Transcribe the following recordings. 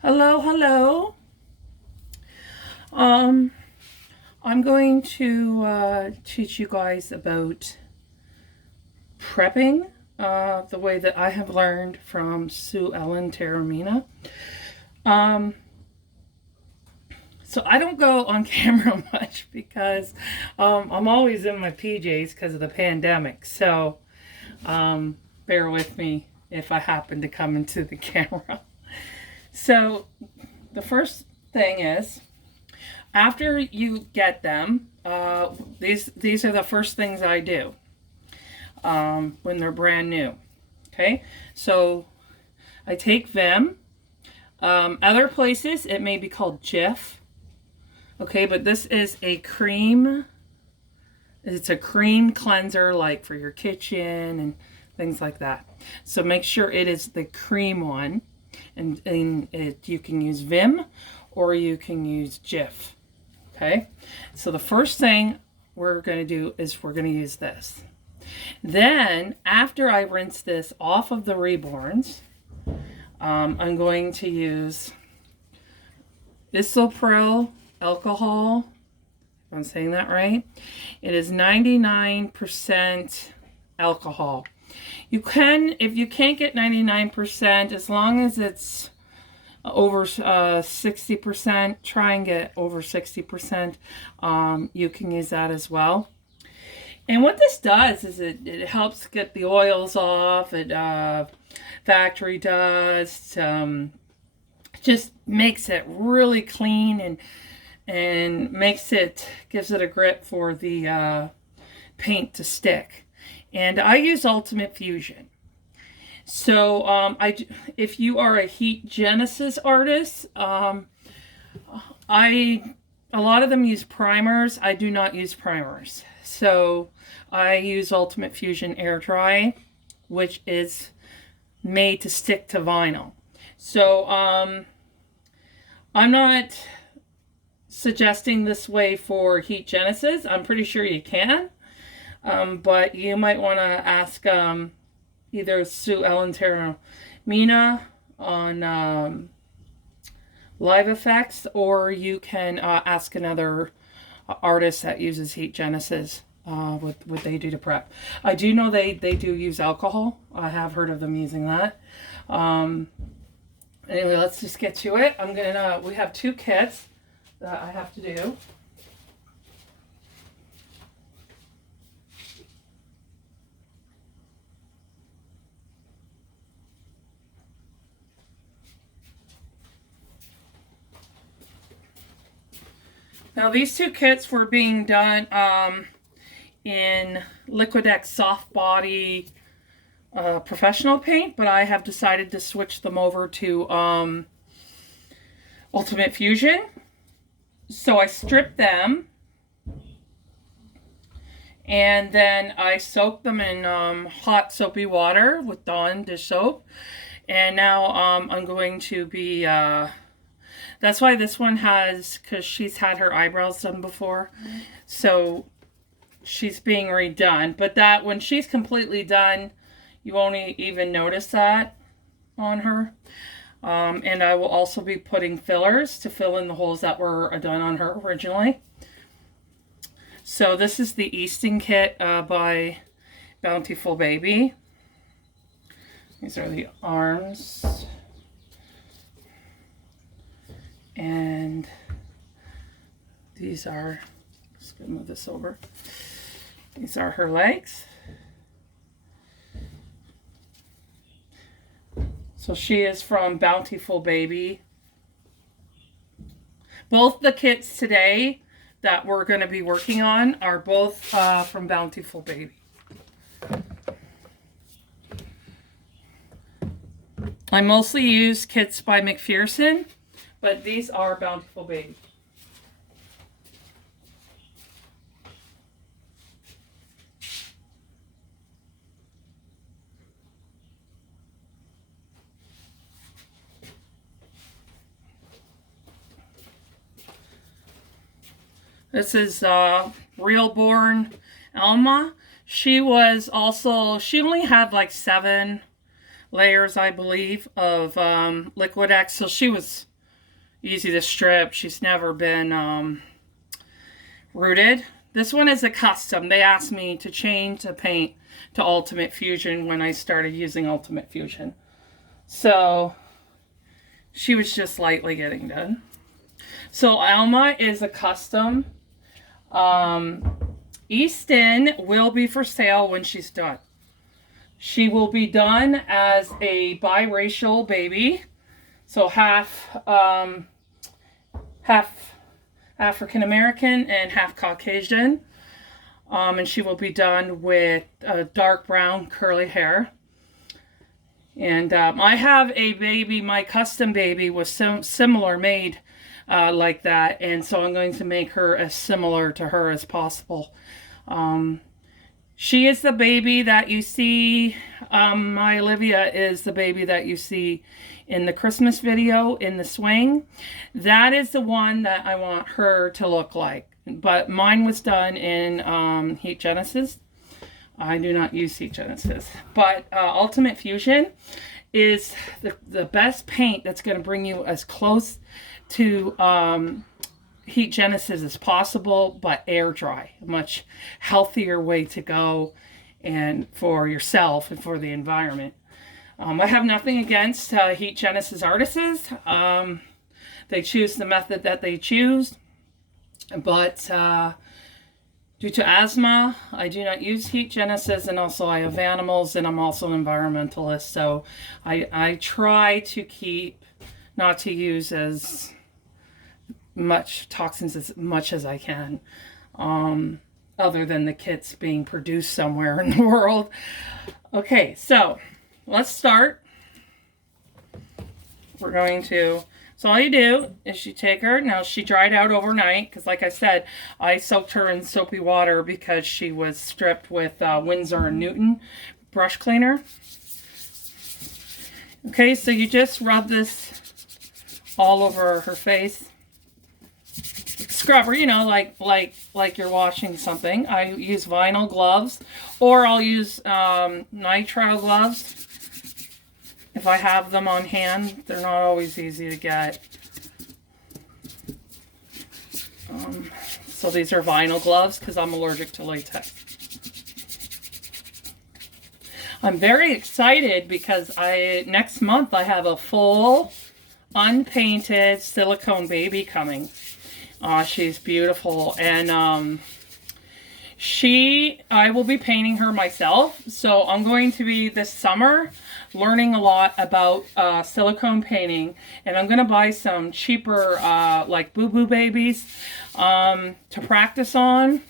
Hello, hello. Um, I'm going to teach you guys about prepping the way that I have learned from Sue Ellen Taramina. Um, so I don't go on camera much because I'm always in my PJs because of the pandemic. So bear with me if I happen to come into the camera. So the first thing is, after you get them, these are the first things I do when they're brand new. Okay, so I take Vim. Other places it may be called Jif. Okay, but this is a cream. It's a cream cleanser, like for your kitchen and things like that. So make sure it is the cream one, and you can use Vim or you can use Jif. Okay, so the first thing we're going to do is we're going to use this. Then, after I rinse this off of the Reborns, I'm going to use isopropyl alcohol. If I'm saying that right. It is 99% alcohol. You can, if you can't get 99%, as long as it's over 60%, try and get over 60%. You can use that as well. And what this does is it helps get the oils off. It factory dust, just makes it really clean and gives it a grip for the paint to stick. And I use Ultimate Fusion. So if you are a Heat Genesis artist, a lot of them use primers. I do not use primers. So I use Ultimate Fusion Air Dry, which is made to stick to vinyl. So I'm not suggesting this way for Heat Genesis. I'm pretty sure you can. But you might want to ask either Sue Ellen Taramina on Live Effects, or you can ask another artist that uses Heat Genesis what they do to prep. I do know they do use alcohol. I have heard of them using that. Anyway, let's just get to it. We have two kits that I have to do. Now these two kits were being done in Liquid Soft Body Professional Paint, but I have decided to switch them over to Ultimate Fusion. So I stripped them, and then I soaked them in hot soapy water with Dawn dish soap. And now I'm going to be... that's why this one has, because she's had her eyebrows done before. So she's being redone. But that, when she's completely done, you won't even notice that on her. And I will also be putting fillers to fill in the holes that were done on her originally. So this is the Easting Kit by Bountiful Baby. These are the arms. And these are, just gonna move this over. These are her legs. So she is from Bountiful Baby. Both the kits today that we're going to be working on are both from Bountiful Baby. I mostly use kits by McPherson, but these are Bountiful Baby. This is Reborn Alma. She only had like 7 layers, I believe, of Liquid-X. So she was easy to strip. She's never been rooted. This one is a custom. They asked me to change the paint to Ultimate Fusion when I started using Ultimate Fusion. So she was just lightly getting done. So Alma is a custom. Easton will be for sale when she's done. She will be done as a biracial baby. So half African American and half Caucasian. And she will be done with dark brown curly hair. And I have a baby, my custom baby was similar made like that. And so I'm going to make her as similar to her as possible. She is the baby that you see, my Olivia is the baby that you see in the Christmas video in the swing. That is the one that I want her to look like. But mine was done in Heat Genesis. I do not use Heat Genesis. But Ultimate Fusion is the best paint that's going to bring you as close to Heat Genesis as possible, but air dry. A much healthier way to go, and for yourself and for the environment. I have nothing against Heat Genesis artists. They choose the method that they choose. But due to asthma, I do not use Heat Genesis, and also I have animals, and I'm also an environmentalist. So I try to keep not to use as much toxins as much as I can, other than the kits being produced somewhere in the world. Okay, so let's start. We're going to, so all you do is you take her, now she dried out overnight, because like I said, I soaked her in soapy water because she was stripped with Winsor & Newton brush cleaner. Okay, so you just rub this all over her face. Scrubber, you know, like you're washing something. I use vinyl gloves, or I'll use nitrile gloves if I have them on hand. They're not always easy to get. So these are vinyl gloves because I'm allergic to latex. I'm very excited because next month I have a full unpainted silicone baby coming. She's beautiful, and I will be painting her myself. So I'm going to be this summer learning a lot about silicone painting, and I'm going to buy some cheaper like Boo Boo babies to practice on.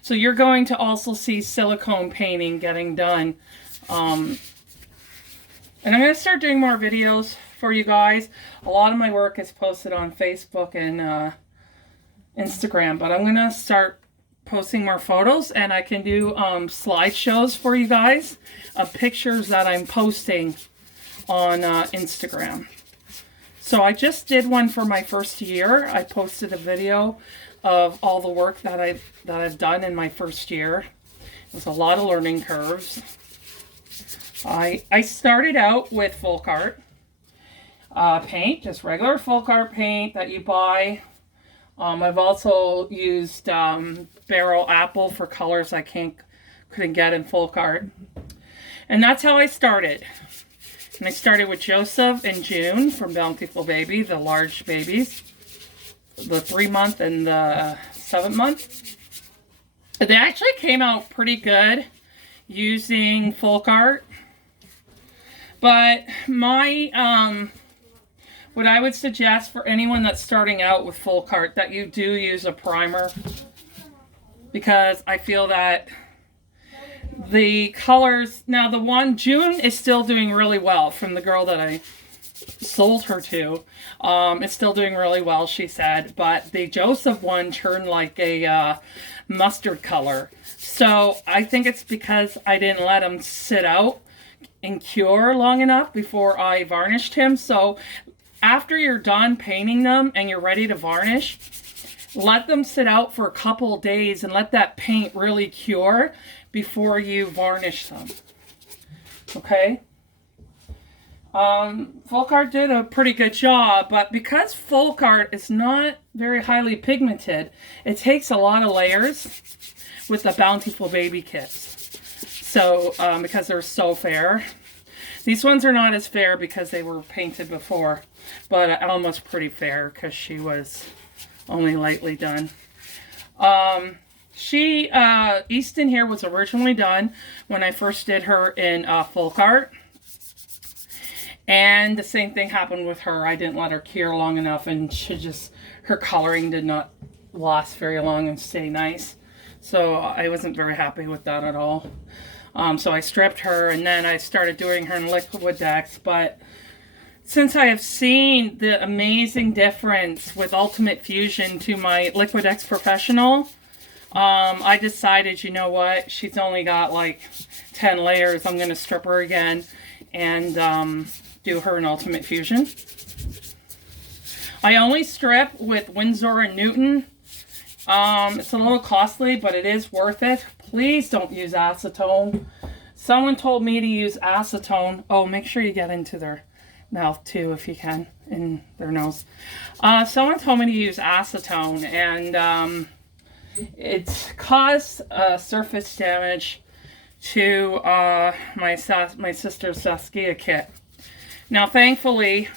So you're going to also see silicone painting getting done. And I'm going to start doing more videos for you guys. A lot of my work is posted on Facebook and Instagram, but I'm going to start posting more photos, and I can do slideshows for you guys of pictures that I'm posting on Instagram. So I just did one for my first year. I posted a video of all the work that I've done in my first year. It was a lot of learning curves. I started out with folk art paint, just regular folk art paint that you buy. I've also used Barrel Apple for colors I couldn't get in folk art. And that's how I started. And I started with Joseph and June from Bountiful Baby, the large babies, the 3-month and the 7-month. They actually came out pretty good using folk art. But my what I would suggest for anyone that's starting out with folk art, that you do use a primer, because I feel that the colors, now the one, June is still doing really well from the girl that I sold her to. It's still doing really well, she said, but the Joseph one turned like a mustard color. So I think it's because I didn't let him sit out and cure long enough before I varnished him. So after you're done painting them and you're ready to varnish, let them sit out for a couple of days and let that paint really cure before you varnish them. Okay? Folk art did a pretty good job, but because folk art is not very highly pigmented, it takes a lot of layers with the Bountiful Baby kits. So, because they're so fair. These ones are not as fair because they were painted before, but Alma's pretty fair because she was only lightly done. Easton here was originally done when I first did her in folk art. And the same thing happened with her. I didn't let her cure long enough, and her coloring did not last very long and stay nice. So I wasn't very happy with that at all. So I stripped her, and then I started doing her in Liquidex. But since I have seen the amazing difference with Ultimate Fusion to my Liquidex Professional, I decided, you know what, she's only got like 10 layers. I'm going to strip her again and do her in Ultimate Fusion. I only strip with Winsor and Newton. It's a little costly, but it is worth it. Please don't use acetone. Someone told me to use acetone. Oh, make sure you get into their mouth too if you can, in their nose. Someone told me to use acetone, and it's caused surface damage to my sister's Saskia kit. Now, thankfully,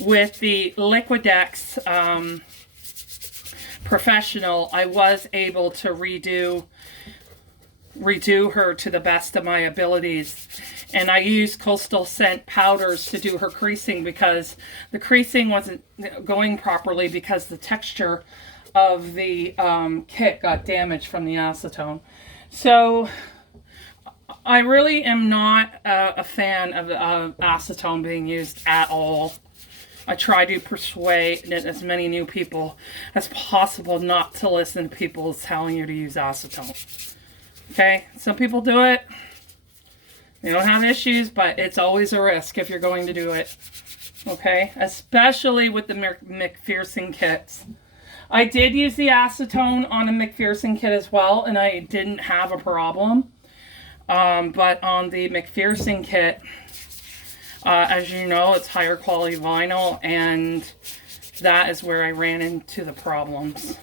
with the Liquidex Professional, I was able to redo her to the best of my abilities. And I used Coastal Scent powders to do her creasing because the creasing wasn't going properly because the texture of the kit got damaged from the acetone. So I really am not a fan of acetone being used at all. I try to persuade as many new people as possible not to listen to people telling you to use acetone. Okay, some people do it. They don't have issues, but it's always a risk if you're going to do it. Okay, especially with the McPherson kits. I did use the acetone on a McPherson kit as well, and I didn't have a problem. But on the McPherson kit, as you know, it's higher quality vinyl, and that is where I ran into the problems.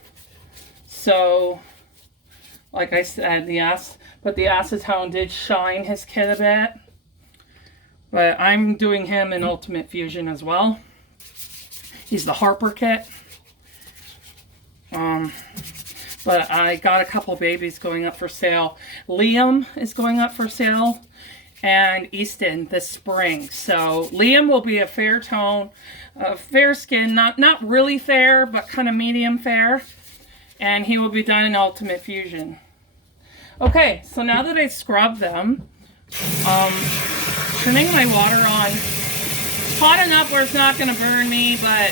So, like I said, but the acetone did shine his kit a bit. But I'm doing him in Ultimate Fusion as well. He's the Harper kit. But I got a couple babies going up for sale. Liam is going up for sale, and Easton this spring. So Liam will be a fair tone, fair skin, not really fair, but kind of medium fair. And he will be done in Ultimate Fusion. Okay, so now that I scrubbed them, turning my water on. Hot enough where it's not going to burn me, but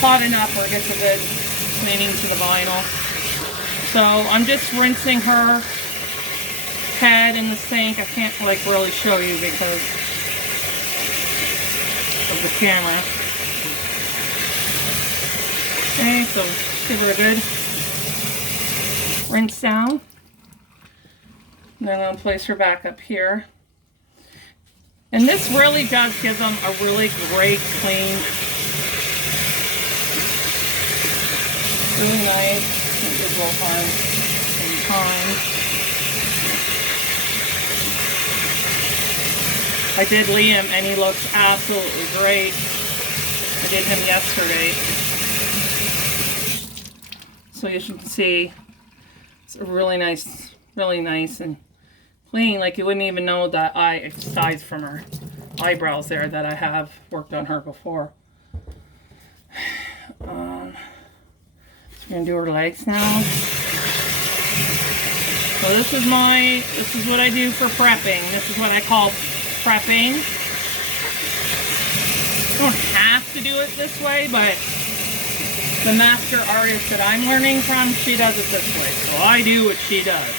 hot enough where it gets a good cleaning to the vinyl. So I'm just rinsing her head in the sink. I can't like really show you because of the camera. Okay, so give her a good rinse down. And then I'll place her back up here. And this really does give them a really great clean. Really nice. It gives both arms in time. I did Liam and he looks absolutely great. I did him yesterday. So as you can see, it's really nice and clean. Like you wouldn't even know that aside from her eyebrows there that I have worked on her before. We're gonna do her legs now. So this is what I do for prepping. This is what I call prepping. You don't have to do it this way, but the master artist that I'm learning from, she does it this way. So I do what she does,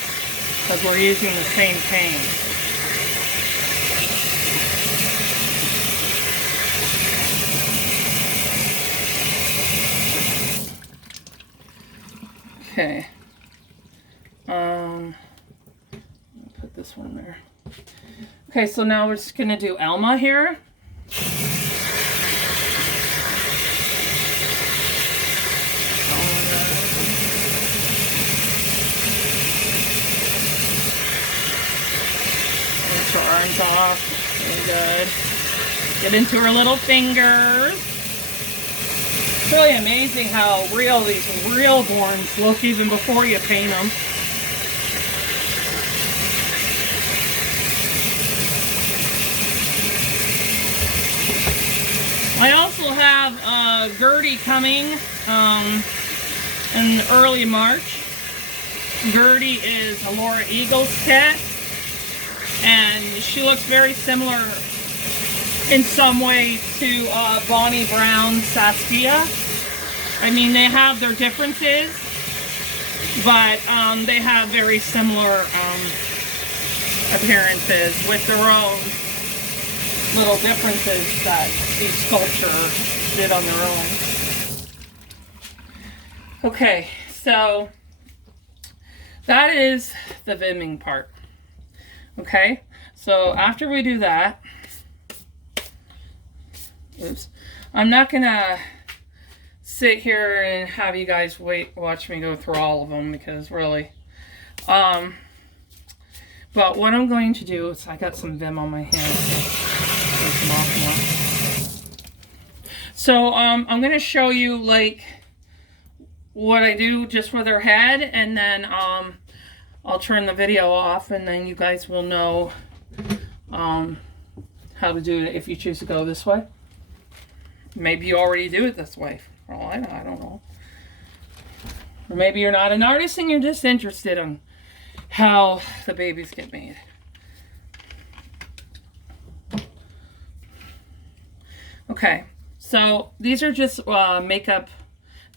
because we're using the same paint. Okay. Put this this one there. Okay, so now we're just gonna do Elma here. Get her arms off. Very good. Get into her little fingers. It's really amazing how real these Reborns look even before you paint them. I also have Gertie coming in early March. Gertie is a Laura Eagles cat, and she looks very similar in some way to Bonnie Brown Saskia. I mean, they have their differences, but they have very similar appearances with their own little differences that each sculpture did on their own. Okay, so that is the vimming part. Okay, so after we do that, oops, I'm not gonna sit here and have you guys watch me go through all of them, because really, but what I'm going to do is, I got some Vim on my hands. So I'm going to show you like what I do just with her head, and then I'll turn the video off, and then you guys will know how to do it if you choose to go this way. Maybe you already do it this way. For all I know, I don't know. Or maybe you're not an artist and you're just interested in how the babies get made. Okay, so these are just makeup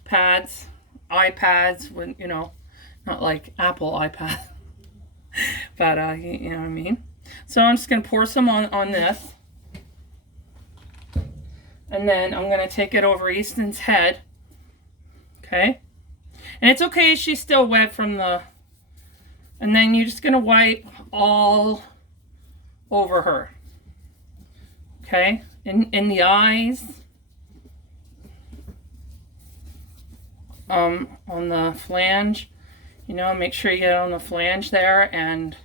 pads, iPads, when, you know, not like Apple iPad, but you know what I mean. So I'm just going to pour some on this, and then I'm going to take it over Easton's head. Okay, and it's okay, she's still wet from the, and then you're just going to wipe all over her. Okay, in the eyes, on the flange, you know, make sure you get on the flange there, and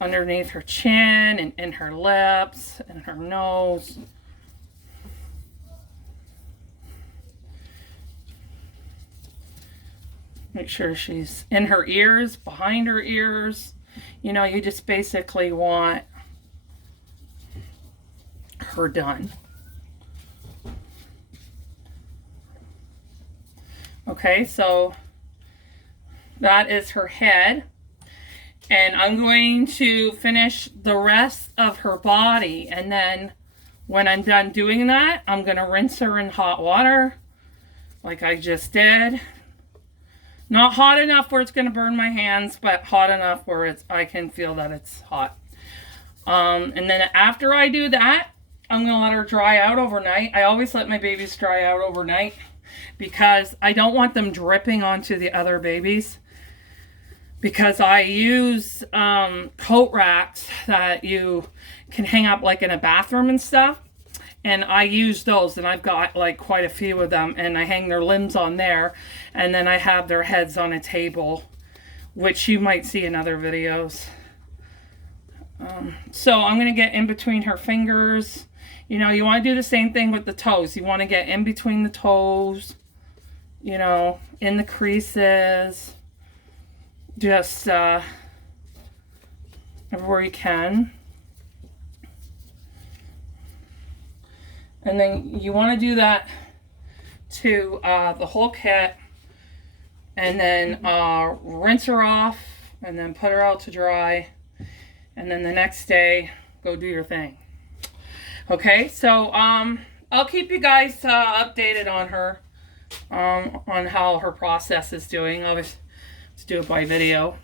underneath her chin, and in her lips, and her nose. Make sure she's in her ears, behind her ears. You know, you just basically want her done. Okay, so that is her head, and I'm going to finish the rest of her body, and then when I'm done doing that, I'm going to rinse her in hot water like I just did. Not hot enough where it's going to burn my hands, but hot enough where I can feel that it's hot. And then after I do that, I'm going to let her dry out overnight. I always let my babies dry out overnight because I don't want them dripping onto the other babies. Because I use coat racks that you can hang up like in a bathroom and stuff. And I use those, and I've got like quite a few of them, and I hang their limbs on there, and then I have their heads on a table, which you might see in other videos. So I'm going to get in between her fingers. You know, you want to do the same thing with the toes. You want to get in between the toes, you know, in the creases, just everywhere you can. And then you want to do that to the whole kit, and then rinse her off, and then put her out to dry, and then the next day go do your thing. Okay, so I'll keep you guys updated on her, on how her process is doing. I'll just do it by video,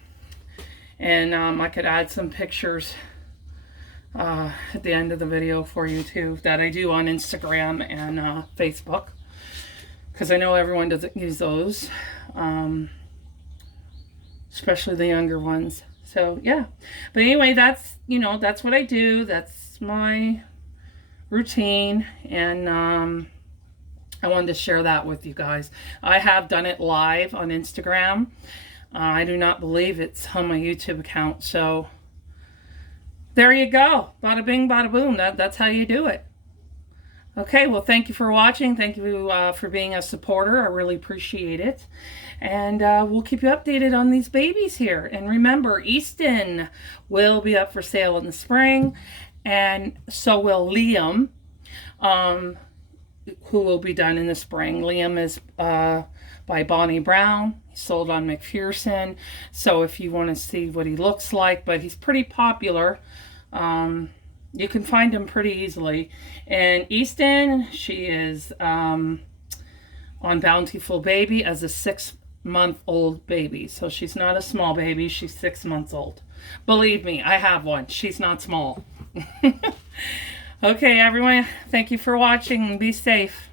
and I could add some pictures at the end of the video for you too, that I do on Instagram and Facebook, because I know everyone doesn't use those, especially the younger ones. So yeah, but anyway, that's, you know, that's what I do. That's my routine, and I wanted to share that with you guys. I have done it live on Instagram. I do not believe it's on my YouTube account. So there you go. Bada bing, bada boom. That's how you do it. Okay, well, thank you for watching. Thank you for being a supporter. I really appreciate it. And we'll keep you updated on these babies here. And remember, Easton will be up for sale in the spring. And so will Liam, who will be done in the spring. Liam is by Bonnie Brown. He's sold on McPherson. So if you want to see what he looks like, but he's pretty popular. You can find him pretty easily. And Easton, she is on Bountiful Baby as a 6-month-old baby. So she's not a small baby. She's 6 months old. Believe me, I have one. She's not small. Okay, everyone. Thank you for watching, and be safe.